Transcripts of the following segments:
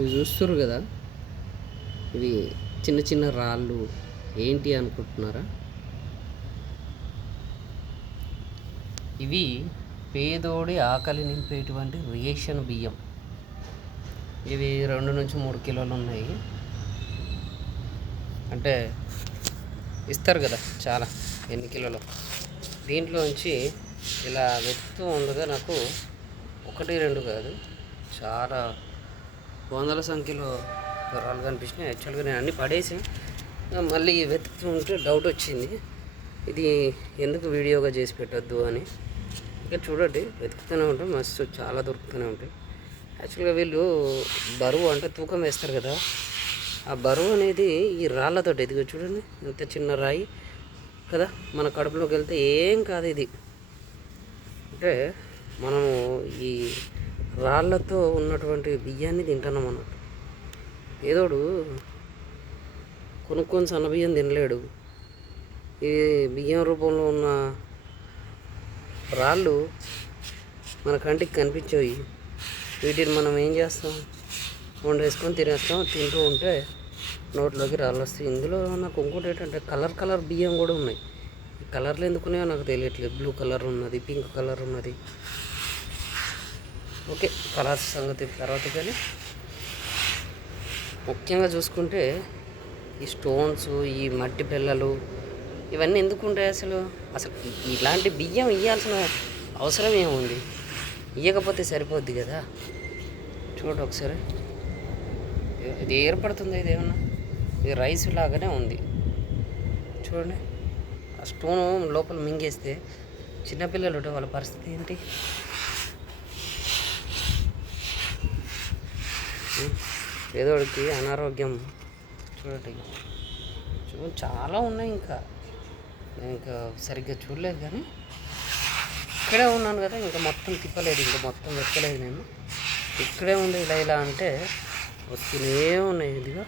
మీరు చూస్తున్నారు కదా? ఇవి చిన్న చిన్న రాళ్ళు. ఏంటి అనుకుంటున్నారా? ఇవి పేదోడి ఆకలి నింపేటువంటి రియేషన్ బియ్యం. ఇవి రెండు నుంచి మూడు కిలోలు ఉన్నాయి. అంటే ఇస్తారు కదా చాలా ఎన్ని కిలోలు? దీంట్లో నుంచి ఇలా వెతుకుతూ ఉండగా నాకు ఒకటి రెండు కాదు చాలా వందల సంఖ్యలో రాళ్ళు కనిపించినాయి. యాక్చువల్గా నేను అన్ని పడేసి మళ్ళీ వెతుకుతూ ఉంటే డౌట్ వచ్చింది. ఇది ఎందుకు వీడియోగా చేసి పెట్టొద్దు అని. ఇంకా చూడండి వెతుకుతూనే ఉంటాం. మస్తు చాలా దొరుకుతూనే ఉంటాయి. యాక్చువల్గా వీళ్ళు బరువు అంటే తూకం వేస్తారు కదా. ఆ బరువు అనేది ఈ రాళ్ళతో ఇదిగో చూడండి ఇంత చిన్న రాయి కదా. మన కడుపులోకి వెళ్తే ఏం కాదు ఇది. అంటే మనము ఈ రాళ్ళతో ఉన్నటువంటి బియ్యాన్ని తింటున్నాం అన్నట్టు ఏదోడు కొనుక్కొని సన్న బియ్యం తినలేడు. ఈ బియ్యం రూపంలో ఉన్న రాళ్ళు మన కంటికి కనిపించాయి వీటిని మనం ఏం చేస్తాం? వండేసుకొని తినేస్తాం. తింటూ ఉంటే నోట్లోకి రాళ్ళు వస్తాయి. ఇందులో నాకు ఇంకోటి ఏంటంటే కలర్ కలర్ బియ్యం కూడా ఉన్నాయి. కలర్లు ఎందుకున్నాయో నాకు తెలియట్లేదు. బ్లూ కలర్ ఉన్నది పింక్ కలర్ ఉన్నది. ఓకే కలర్స్ సంగతి తర్వాత కానీ. ముఖ్యంగా చూసుకుంటే ఈ స్టోన్స్ ఈ మట్టి పిల్లలు ఇవన్నీ ఎందుకు ఉంటాయి అసలు? అసలు ఇలాంటి బియ్యం ఇవ్వాల్సిన అవసరం ఏముంది? ఇవ్వకపోతే సరిపోద్ది కదా? చూడండి ఒకసారి. ఇది- ఏర్పడుతుంది ఇది ఏమన్నా? ఇది రైస్ లాగానే ఉంది. చూడండి. ఆ స్టోన్ లోపల మింగేస్తే చిన్నపిల్లలు ఉంటే వాళ్ళ పరిస్థితి ఏంటి? పేదోడికి అనారోగ్యం. చూడండి. చూ చాలా ఉన్నాయి ఇంకా. నేను ఇంకా సరిగ్గా చూడలేదు కానీ ఇక్కడే ఉన్నాను కదా ఇంకా మొత్తం తిప్పలేదు ఇంకా మొత్తం వెతకలేదు నేను. ఇక్కడే ఉంది ఇలా ఇలా అంటే వస్తూనే ఉన్నాయి ఇదిగా.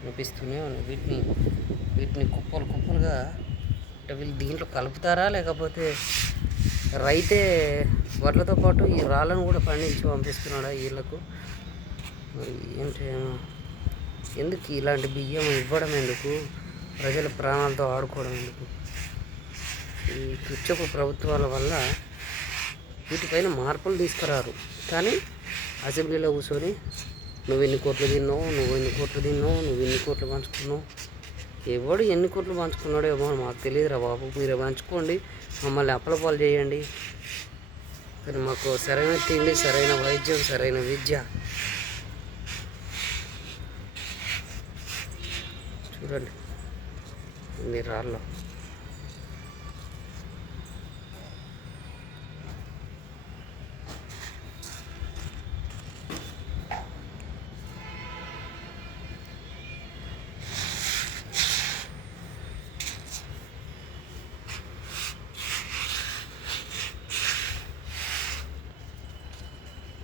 అనిపిస్తూనే ఉన్నాయి. వీటిని వీటిని కుప్పలు కుప్పలుగా అంటే వీళ్ళు దీంట్లో కలుపుతారా లేకపోతే రైతే వడ్లతో పాటు ఈ రాళ్ళను కూడా పండించి పంపిస్తున్నాడా వీళ్ళకు ఏంటి ఎందుకు ఇలాంటి బియ్యం ఇవ్వడం ఎందుకు? ప్రజల ప్రాణాలతో ఆడుకోవడం ఎందుకు? ఈ తుచ్చపు ప్రభుత్వాల వల్ల వీటిపైన మార్పులు తీసుకురారు. కానీ అసెంబ్లీలో కూర్చొని నువ్వు ఎన్ని కోట్లు తిన్నావు? నువ్వు ఎన్ని కోట్లు తిన్నావు? నువ్వు ఎన్ని కోట్లు పంచుకున్నావు? ఎవడు ఎన్ని కోట్లు పంచుకున్నాడో ఏమో మాకు తెలియదురా బాబు. మీరు పంచుకోండి. మమ్మల్ని అప్పలపాలు చేయండి. కానీ మాకు సరైన తిండి సరైన వైద్యం సరైన విద్య చూడండి. ఇన్ని రాళ్ళు.